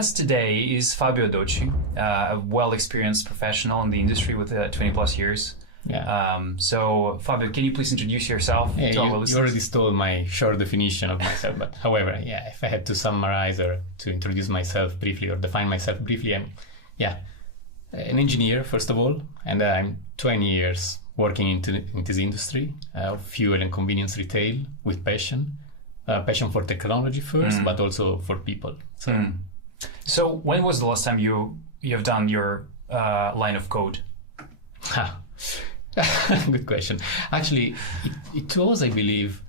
guest today is Fabio Docci, a well-experienced professional in the industry with 20 plus years. Yeah. So Fabio, can you please introduce yourself to our listeners? You already stole my short definition of myself, but however, if I had to summarize or to introduce myself briefly or define myself briefly, I'm an engineer first of all, and I'm 20 years working in this industry of fuel and convenience retail with passion for technology first, but also for people. So when was the last time you have done your line of code? Good question. Actually, it was, I believe,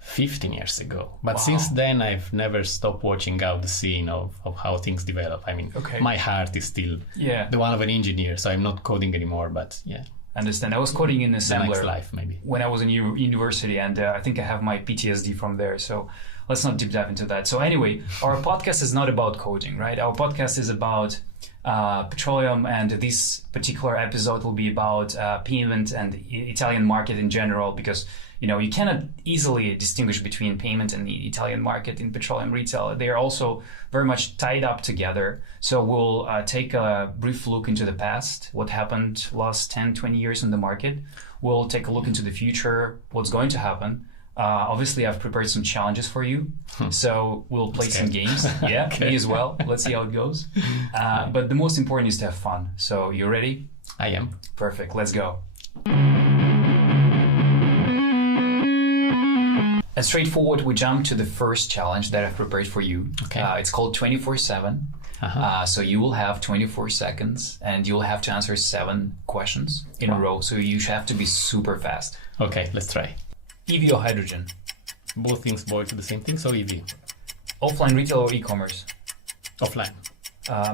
15 years ago. But since then, I've never stopped watching out the scene of how things develop. I mean, my heart is still the one of an engineer, so I'm not coding anymore, but I understand. I was coding in assembler next life, maybe. when I was in university, and I think I have my PTSD from there. So let's not deep dive into that. So anyway, our podcast is not about coding, right? Our podcast is about petroleum, and this particular episode will be about payment and Italian market in general, because you cannot easily distinguish between payment and the Italian market in petroleum retail. They are also very much tied up together. So we'll take a brief look into the past, what happened last 10, 20 years in the market. We'll take a look into the future, what's going to happen. Obviously, I've prepared some challenges for you. So we'll play some games. Yeah, me as well. Let's see how it goes. But the most important is to have fun. So you ready? I am. Perfect. Let's go. And straightforward, we jump to the first challenge that I've prepared for you. It's called 24/7. So you will have 24 seconds and you'll have to answer 7 questions in a row. So you have to be super fast. Okay, let's try. EV or hydrogen? Both things boil to the same thing, so EV. Offline retail or e-commerce? Offline.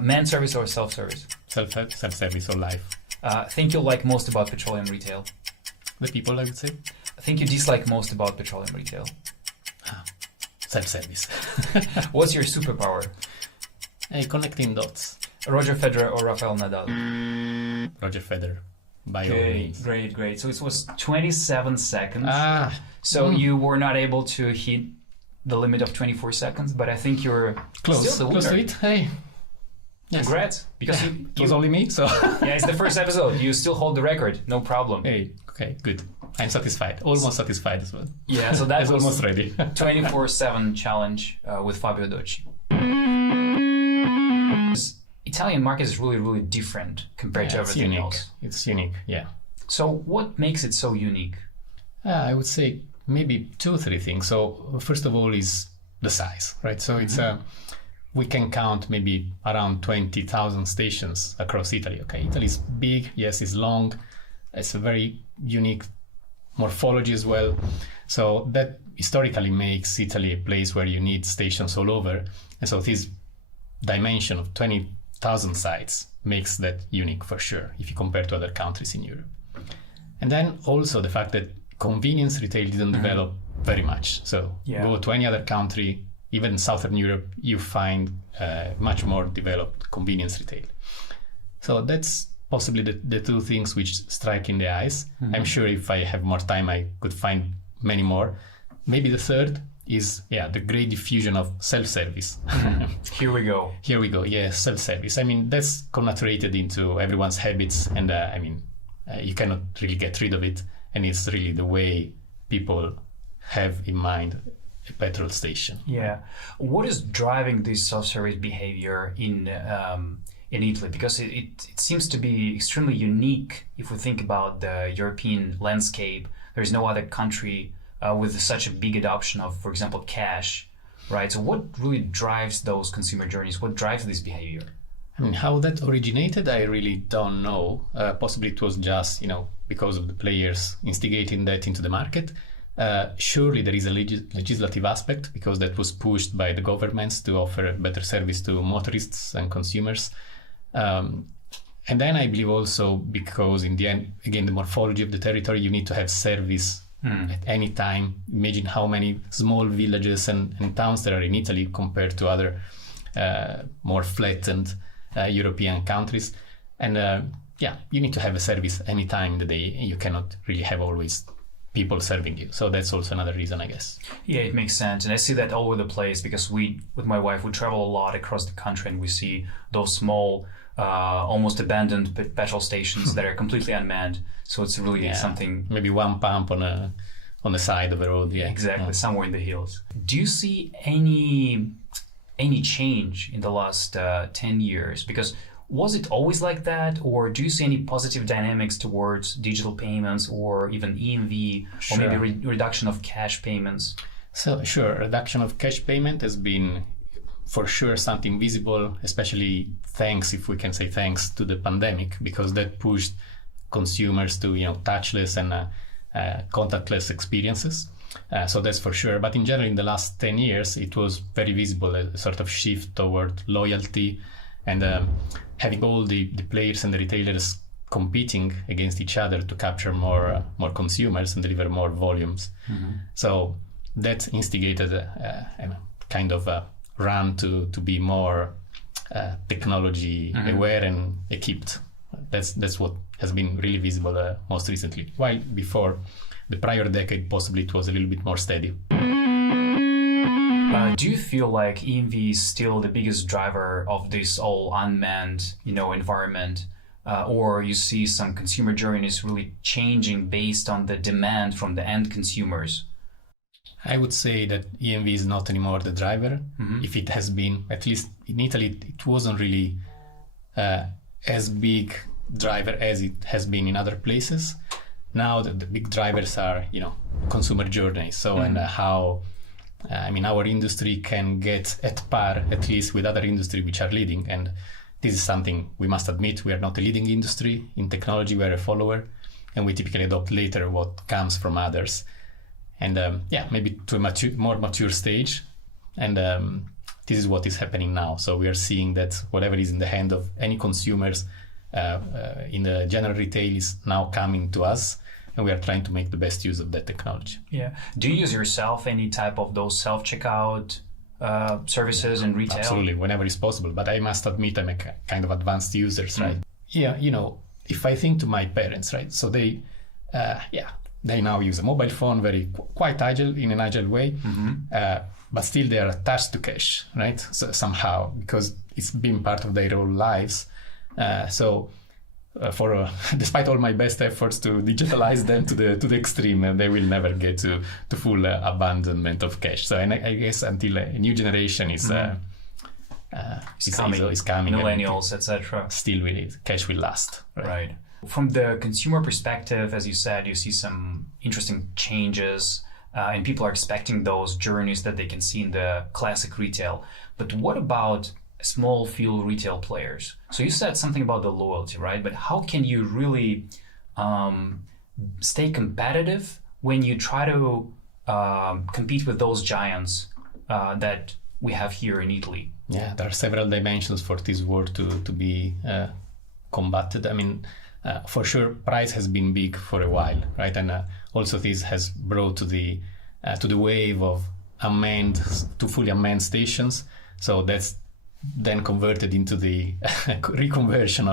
Man service or self-service? Self-service or live. Thing you like most about petroleum retail? The people, I would say. Thing you dislike most about petroleum retail? Self-service. What's your superpower? Connecting dots. Roger Federer or Raphael Nadal? Roger Federer. By all means. Great. So it was 27 seconds. So you were not able to hit the limit of 24 seconds, but I think you're still the winner. Close to it. Hey. Yes. Congrats. Because it was only me, so... it's the first episode. You still hold the record. No problem. Hey, okay, good. I'm satisfied. Almost satisfied as well. Yeah, so that was almost ready. 24/7 challenge with Fabio Docci. Italian market is really, really different compared to everything else. It's unique, yeah. So what makes it so unique? I would say maybe 2 or 3 things. So first of all is the size, right? So it's we can count maybe around 20,000 stations across Italy. Okay, Italy is big, yes, it's long. It's a very unique morphology as well. So that historically makes Italy a place where you need stations all over. And so this dimension of 20,000 sites makes that unique for sure if you compare to other countries in Europe. And then also the fact that convenience retail didn't develop very much. So go to any other country, even in Southern Europe, you find much more developed convenience retail. So that's possibly the 2 things which strike in the eyes. I'm sure if I have more time, I could find many more. Maybe the third is the great diffusion of self-service. Here we go. Yes, self-service. I mean, that's connaturated into everyone's habits, and you cannot really get rid of it. And it's really the way people have in mind a petrol station. Yeah. What is driving this self-service behavior in Italy? Because it seems to be extremely unique if we think about the European landscape. There's no other country with such a big adoption of, for example, cash, right? So what really drives those consumer journeys? What drives this behavior? I mean, how that originated, I really don't know. Possibly it was just, because of the players instigating that into the market. Surely there is a legislative aspect, because that was pushed by the governments to offer better service to motorists and consumers. And then I believe also because in the end, again, the morphology of the territory, you need to have service at any time. Imagine how many small villages and towns there are in Italy compared to other more flattened European countries. And you need to have a service any time of the day. You cannot really have always people serving you. So that's also another reason, I guess. Yeah, it makes sense. And I see that all over the place because with my wife, we travel a lot across the country and we see those small, almost abandoned petrol stations that are completely unmanned. So it's really something. Maybe one pump on the side of the road. Yeah, exactly, somewhere in the hills. Do you see any change in the last 10 years? Because was it always like that, or do you see any positive dynamics towards digital payments or even EMV, or maybe reduction of cash payments? So sure, reduction of cash payment has been for sure something visible, especially if we can say thanks to the pandemic, because that pushed consumers to touchless and contactless experiences. So that's for sure. But in general, in the last 10 years, it was very visible, a sort of shift toward loyalty and having all the players and the retailers competing against each other to capture more consumers and deliver more volumes. So that instigated a kind of a run to be more technology aware and equipped. That's what has been really visible most recently. While before, the prior decade, possibly it was a little bit more steady. Do you feel like EMV is still the biggest driver of this all unmanned, environment, or you see some consumer journeys really changing based on the demand from the end consumers? I would say that EMV is not anymore the driver. If it has been, at least in Italy, it wasn't really as big driver as it has been in other places. Now the big drivers are, consumer journeys. So and how, our industry can get at par, at least with other industry which are leading. And this is something we must admit. We are not a leading industry in technology. We are a follower, and we typically adopt later what comes from others. And maybe to a more mature stage. And this is what is happening now. So we are seeing that whatever is in the hand of any consumers in the general retail is now coming to us, and we are trying to make the best use of that technology. Yeah. Do you use yourself any type of those self-checkout services in retail? Absolutely, whenever it's possible. But I must admit I'm a kind of advanced user, right? Yeah, if I think to my parents, right? So they now use a mobile phone, quite agile, in an agile way, but still they are attached to cash, right? So somehow, because it's been part of their whole lives. Despite all my best efforts to digitalize them to the extreme, they will never get to full abandonment of cash. So, and I guess until a new generation is coming, millennials, etc. Still, cash will last. Right. From the consumer perspective, as you said, you see some interesting changes, and people are expecting those journeys that they can see in the classic retail. But what about small fuel retail players? So you said something about the loyalty, right? But how can you really stay competitive when you try to compete with those giants that we have here in Italy? Yeah, there are several dimensions for this war to be combated. For sure, price has been big for a while, right? And also this has brought to the wave of fully unmanned stations. So that's then converted into the reconversion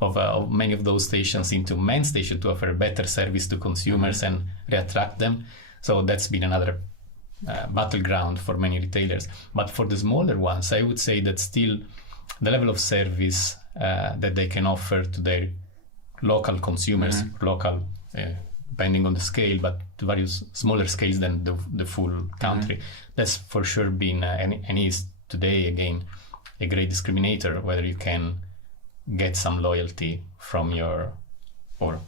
of many of those stations into manned stations to offer a better service to consumers and reattract them. So that's been another battleground for many retailers. But for the smaller ones, I would say that still the level of service that they can offer to their local consumers, depending on the scale, but to various smaller scales than the full country. That's for sure been and is today again a great discriminator, whether you can get some loyalty from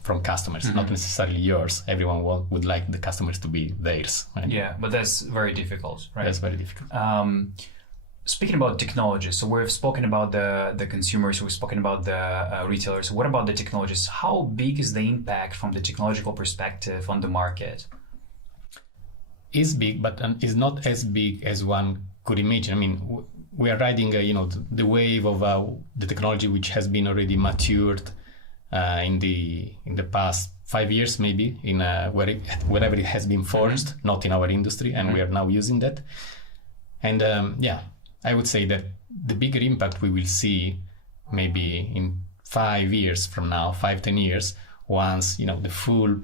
from customers, not necessarily yours. Everyone would like the customers to be theirs. Right? Yeah, but that's very difficult, right? That's very difficult. Speaking about technology, so we've spoken about the consumers, we've spoken about the retailers. What about the technologists? How big is the impact from the technological perspective on the market? Is big, but is not as big as one could imagine. We are riding, the wave of the technology which has been already matured in the past 5 years, maybe wherever it has been forged, not in our industry, and we are now using that. And I would say that the bigger impact we will see maybe in 5 years from now, 5-10 years, once the full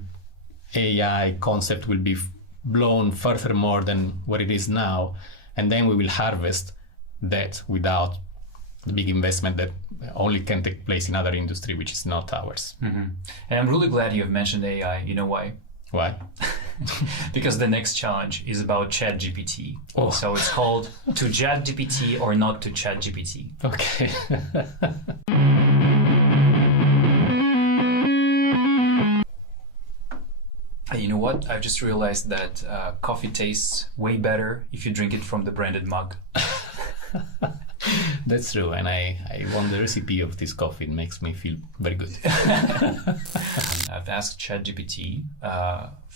AI concept will be blown further more than what it is now, and then we will harvest that without the big investment that only can take place in other industry, which is not ours. And I'm really glad you have mentioned AI. You know why? Why? Because the next challenge is about ChatGPT. Oh. So it's called To ChatGPT or Not to ChatGPT. Okay. You know what? I've just realized that coffee tastes way better if you drink it from the branded mug. That's true, and I want the recipe of this coffee. It makes me feel very good. I've asked ChatGPT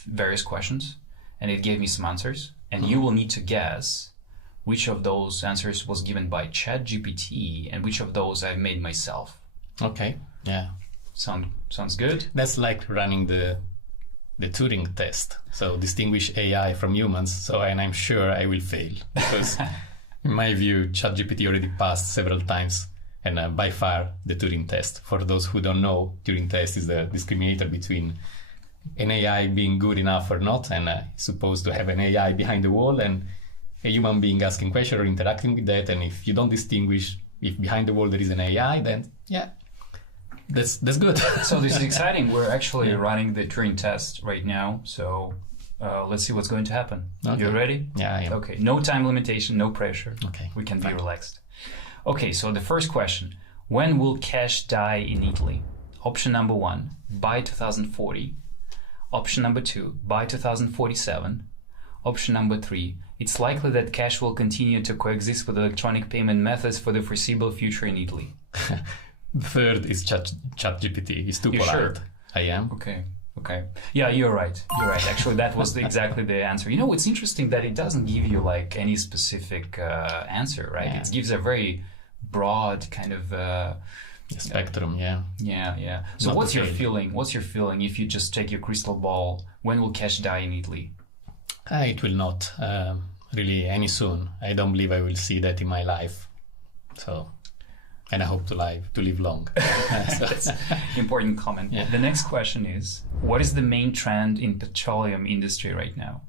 various questions, and it gave me some answers. And you will need to guess which of those answers was given by ChatGPT and which of those I've made myself. Okay, yeah. Sounds good? That's like running the Turing test. So distinguish AI from humans. So, and I'm sure I will fail because in my view, ChatGPT already passed several times, and by far the Turing test. For those who don't know, Turing test is the discriminator between an AI being good enough or not, and supposed to have an AI behind the wall and a human being asking questions or interacting with that. And if you don't distinguish if behind the wall there is an AI, then yeah, that's good. So this is exciting. We're actually running the Turing test right now. So let's see what's going to happen. Okay. You ready? Yeah, I am. Okay. No time limitation, no pressure. Okay. We can be relaxed. Okay. So the first question: when will cash die in Italy? Option number 1: by 2040. Option number 2: by 2047. Option number 3: it's likely that cash will continue to coexist with electronic payment methods for the foreseeable future in Italy. The third is ChatGPT. It's too polite. Sure? I am. Okay. Yeah, you're right. Actually, that was exactly the answer. You know, it's interesting that it doesn't give you like any specific answer, right? Yeah. It gives a very broad kind of spectrum. Yeah. Yeah. So what's your feeling? What's your feeling if you just take your crystal ball? When will cash die in Italy? It will not really any soon. I don't believe I will see that in my life. So. And I hope to live long. That's an important comment. Yeah. The next question is, what is the main trend in petroleum industry right now?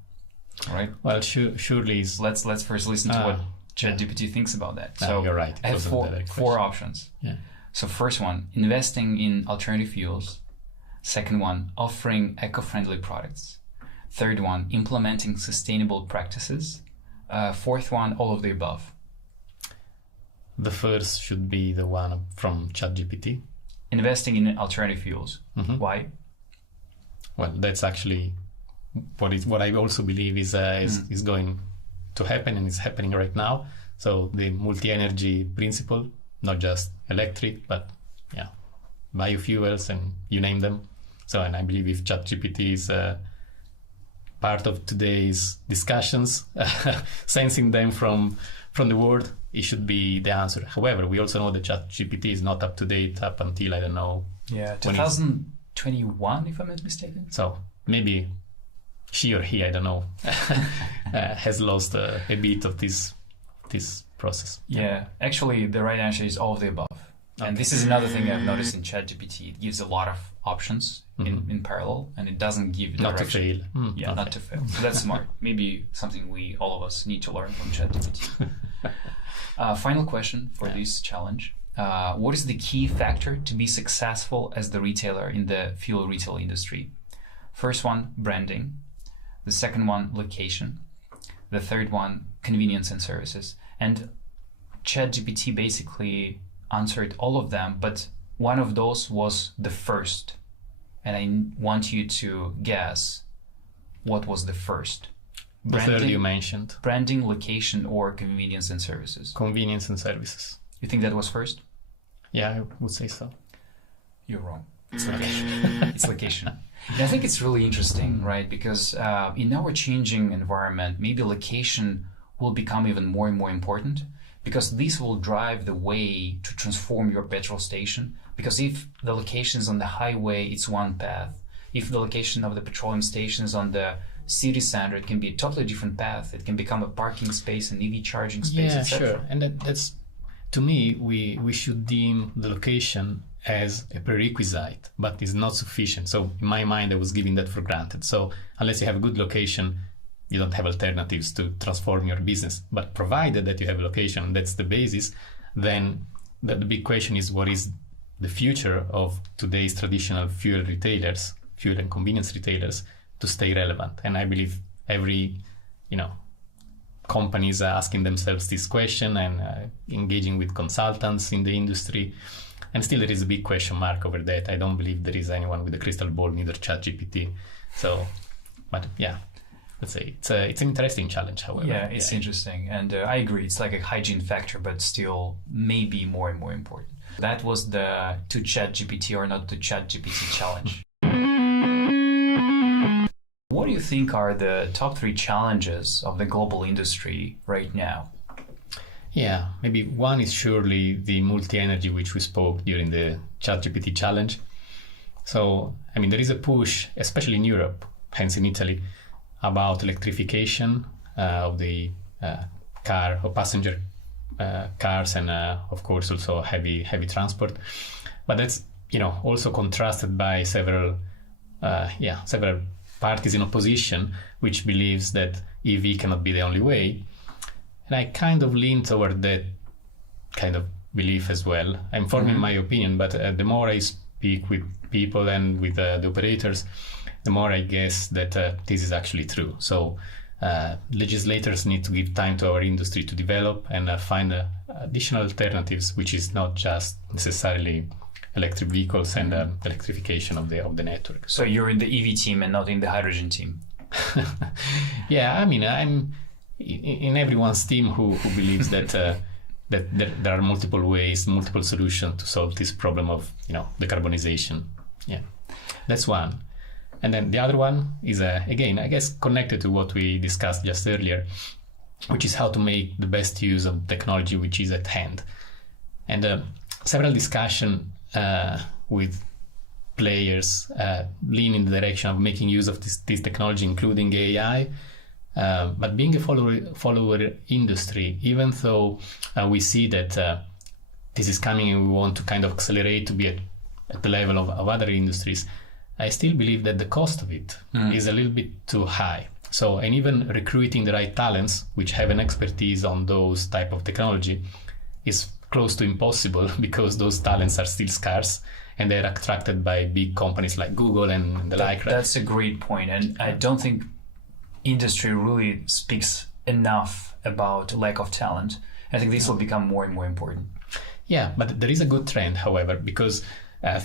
All right. Well, surely. Let's first listen to what ChatGPT thinks about that. So you're right. I have four options. Yeah. So first one, investing in alternative fuels. Second one, offering eco-friendly products. Third one, implementing sustainable practices. Fourth one, all of the above. The first should be the one from ChatGPT. Investing in alternative fuels. Mm-hmm. Why? Well, that's actually what I also believe is going to happen, and is happening right now. So the multi-energy principle, not just electric, but biofuels and you name them. So, and I believe if ChatGPT is part of today's discussions, sensing them from the world, it should be the answer. However, we also know that ChatGPT is not up to date up until, I don't know. Yeah, 2021, if I'm not mistaken. So maybe she or he, I don't know, has lost a bit of this process. Yeah, actually, the right answer is all of the above. Okay. And this is another thing I've noticed in ChatGPT. It gives a lot of options in parallel, and it doesn't give direction. Not to fail. Yeah, not to fail. So that's smart. Maybe something all of us need to learn from ChatGPT. Final question for this challenge. What is the key factor to be successful as the retailer in the fuel retail industry? First one, branding. The second one, location. The third one, convenience and services. And ChatGPT basically answered all of them, but one of those was the first. And I want you to guess what was the first. The third you mentioned. Branding, location, or convenience and services? Convenience and services. You think that was first? Yeah, I would say so. You're wrong. It's location. It's location. And I think it's really interesting, right? Because in our changing environment, maybe location will become even more and more important, because this will drive the way to transform your petrol station. Because if the location is on the highway, it's one path. If the location of the petroleum station is on the city center, it can be a totally different path. It can become a parking space, an EV charging space, yeah, etc. Sure. And that's, to me, we should deem the location as a prerequisite, but is not sufficient. So in my mind, I was giving that for granted. So unless you have a good location, you don't have alternatives to transform your business. But provided that you have a location, that's the basis, then the big question is, what is the future of today's traditional fuel and convenience retailers to stay relevant? And I believe every, companies are asking themselves this question and engaging with consultants in the industry. And still there is a big question mark over that. I don't believe there is anyone with a crystal ball, neither ChatGPT. So, but yeah, let's say it's an interesting challenge, however. Yeah, it's interesting. And I agree. It's like a hygiene factor, but still maybe more and more important. That was the to ChatGPT or not to ChatGPT challenge. What do you think are the top 3 challenges of the global industry right now? Yeah, maybe one is surely the multi-energy, which we spoke during the ChatGPT challenge. So, there is a push, especially in Europe, hence in Italy, about electrification of the car or passenger cars and, of course, also heavy transport. But that's, also contrasted by several parties in opposition, which believes that EV cannot be the only way. And I kind of lean toward that kind of belief as well. I'm forming my opinion, but the more I speak with people and with the operators, the more I guess that this is actually true. So legislators need to give time to our industry to develop and find additional alternatives, which is not just necessarily electric vehicles and electrification of the network. So you're in the EV team and not in the hydrogen team? Yeah, I'm in everyone's team who believes that that there are multiple ways, multiple solutions to solve this problem of decarbonization. Yeah, that's one. And then the other one is again, I guess, connected to what we discussed just earlier, which is how to make the best use of technology which is at hand. And several discussion with players lean in the direction of making use of this technology, including AI. But being a follower industry, even though we see that this is coming and we want to kind of accelerate to be at the level of other industries, I still believe that the cost of it is a little bit too high. So, and even recruiting the right talents, which have an expertise on those type of technology, is close to impossible because those talents are still scarce and they're attracted by big companies like Google and the like. That's a great point. And I don't think industry really speaks enough about lack of talent. I think this will become more and more important. Yeah, but there is a good trend, however, because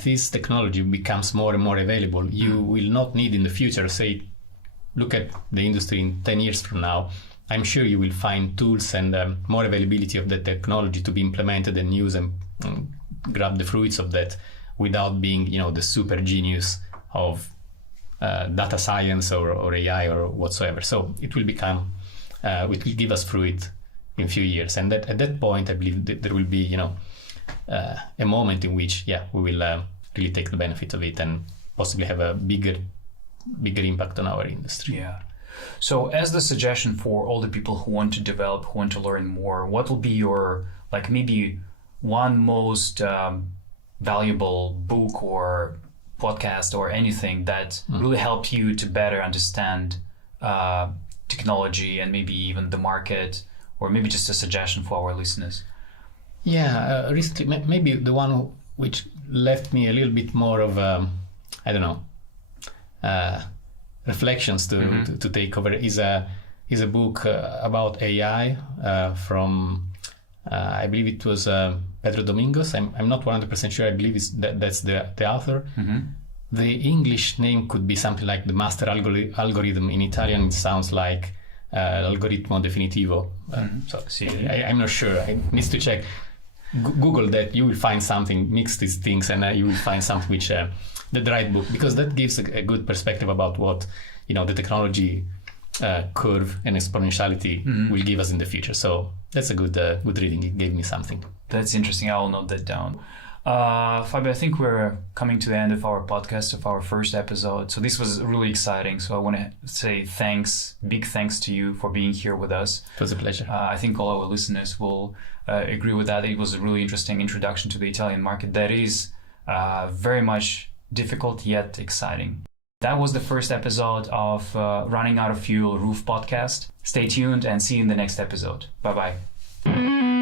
this technology becomes more and more available. You will not need in the future, say, look at the industry in 10 years from now, I'm sure you will find tools and more availability of the technology to be implemented and use and grab the fruits of that without being, the super genius of data science or AI or whatsoever. So it will become, it will give us fruit in a few years. And that at that point, I believe that there will be, a moment in which, we will really take the benefit of it and possibly have a bigger impact on our industry. Yeah. So as the suggestion for all the people who want to develop, who want to learn more, what will be your, maybe one most valuable book or podcast or anything that really helped you to better understand technology and maybe even the market, or maybe just a suggestion for our listeners? Yeah, recently, maybe the one which left me a little bit more of, reflections to take over is a book about AI from I believe it was Pedro Domingos. I'm not 100% sure. I believe that's the author. The English name could be something like the master algorithm. In Italian it sounds like l'algoritmo definitivo. I'm not sure. I need to check. Google that, you will find something, mix these things, and you will find something which the right book, because that gives a good perspective about what the technology curve and exponentiality will give us in the future. So that's a good reading. It gave me something. That's interesting. I will note that down. Fabio, I think we're coming to the end of our podcast, of our first episode. So this was really exciting. So I want to say big thanks to you for being here with us. It was a pleasure. I think all our listeners will agree with that. It was a really interesting introduction to the Italian market that is very much difficult yet exciting. That was the first episode of Running Out of Fuel R.O.O.F podcast. Stay tuned and see you in the next episode. Bye-bye.